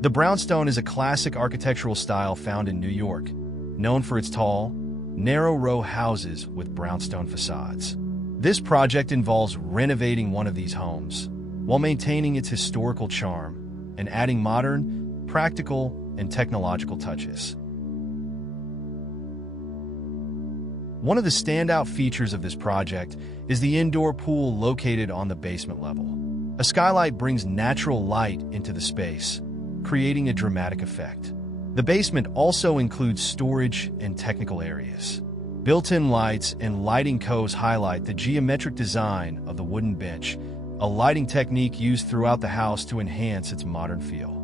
The brownstone is a classic architectural style found in New York, known for its tall, narrow row houses with brownstone facades. This project involves renovating one of these homes while maintaining its historical charm and adding modern, practical, and technological touches. One of the standout features of this project is the indoor pool located on the basement level. A skylight brings natural light into the space, creating a dramatic effect. The basement also includes storage and technical areas. Built-in lights and lighting codes highlight the geometric design of the wooden bench, a lighting technique used throughout the house to enhance its modern feel.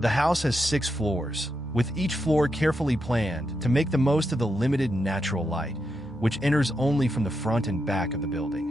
The house has 6 floors, with each floor carefully planned to make the most of the limited natural light, which enters only from the front and back of the building.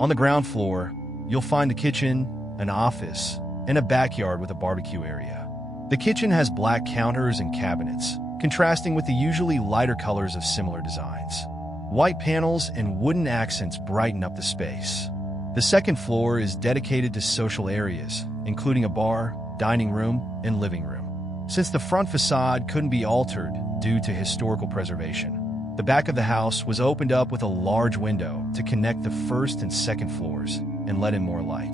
On the ground floor, you'll find a kitchen, an office, and a backyard with a barbecue area. The kitchen has black counters and cabinets, contrasting with the usually lighter colors of similar designs. White panels and wooden accents brighten up the space. The second floor is dedicated to social areas, including a bar, dining room, and living room. Since the front facade couldn't be altered due to historical preservation, the back of the house was opened up with a large window to connect the first and second floors and let in more light.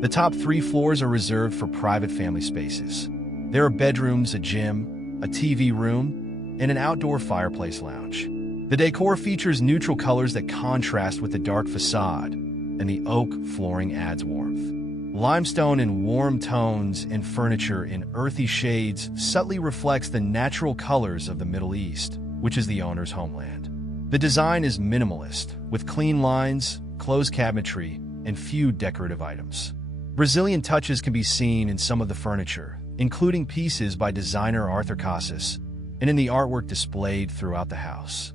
The top 3 floors are reserved for private family spaces. There are bedrooms, a gym, a TV room, and an outdoor fireplace lounge. The decor features neutral colors that contrast with the dark facade, and the oak flooring adds warmth. Limestone in warm tones and furniture in earthy shades subtly reflects the natural colors of the Middle East, which is the owner's homeland. The design is minimalist, with clean lines, closed cabinetry, and few decorative items. Brazilian touches can be seen in some of the furniture, including pieces by designer Arthur Casas, and in the artwork displayed throughout the house.